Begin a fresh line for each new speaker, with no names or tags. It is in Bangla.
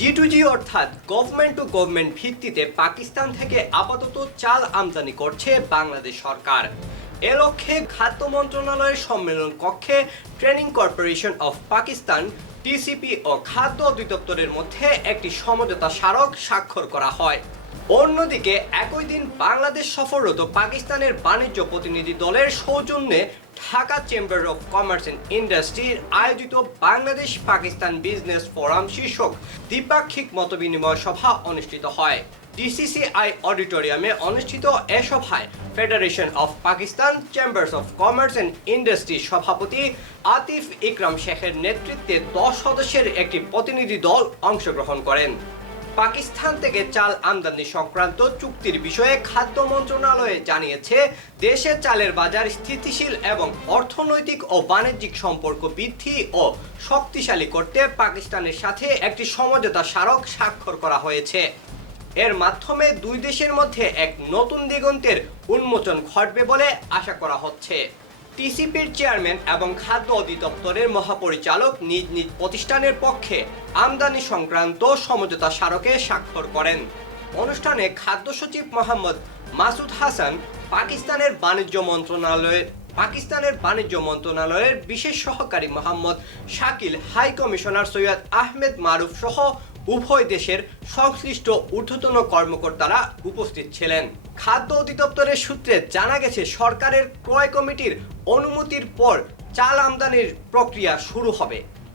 জি টু জি অর্থাৎ গভর্নমেন্ট টু গভর্নমেন্ট ভিত্তিতে পাকিস্তান থেকে আপাতত চাল আমদানি করছে বাংলাদেশ সরকার। এ লক্ষ্যে খাদ্য মন্ত্রণালয়ের সম্মেলন কক্ষে training corporation of Pakistan, TCP ও খাদ্য অধিদপ্তরের মধ্যে একটি সমঝোতা স্মারক স্বাক্ষর করা হয়। অন্যদিকে, একই দিন বাংলাদেশ সফররত পাকিস্তানের বাণিজ্য প্রতিনিধি দলের সৌজন্যে Dhaka chamber of commerce and ইন্ডাস্ট্রির আয়োজিত বাংলাদেশ পাকিস্তান বিজনেস ফোরাম শীর্ষক দ্বিপাক্ষিক মতবিনিময় সভা অনুষ্ঠিত হয়। ডিসিসিআই অডিটোরিয়ামে অনুষ্ঠিত এ সভায় federation of Pakistan chambers of commerce and industry সভাপতি আতিফ ইকরাম শেখের নেতৃত্বে দশ সদস্যের একটি প্রতিনিধি দল অংশগ্রহণ করেন। পাকিস্তান থেকে চাল আমদানি সংক্রান্ত চুক্তির বিষয়ে খাদ্য মন্ত্রণালয়ে জানিয়েছে, দেশে চালের বাজার স্থিতিশীল এবং অর্থনৈতিক ও বাণিজ্যিক সম্পর্ক বৃদ্ধি ও শক্তিশালী করতে পাকিস্তানের সাথে একটি সমঝোতা স্মারক স্বাক্ষর করা হয়েছে। এর মাধ্যমে দুই দেশের মধ্যে এক নতুন দিগন্তের উন্মোচন ঘটবে বলে আশা করা হচ্ছে। টিসিপির চেয়ারম্যান এবং খাদ্য অধিদপ্তরের মহাপরিচালক নিজ নিজ প্রতিষ্ঠানের পক্ষে আমদানি সংক্রান্ত সমঝোতা স্মারকে স্বাক্ষর করেন। অনুষ্ঠানে খাদ্য সচিব মোহাম্মদ মাসুদ হাসান, পাকিস্তানের বাণিজ্য মন্ত্রণালয়ের, পাকিস্তানের বাণিজ্য মন্ত্রণালয়ের বিশেষ সহকারী মোহাম্মদ শাকিল, হাই কমিশনার সৈয়দ আহমেদ মারুফ সহ উভয় দেশের সংশ্লিষ্ট ঊর্ধ্বতন কর্মকর্তারা উপস্থিত ছিলেন। খাদ্য অধিদপ্তরের সূত্রে জানা গেছে, সরকারের ক্রয় কমিটির অনুমতির পর চাল আমদানির প্রক্রিয়া শুরু হবে।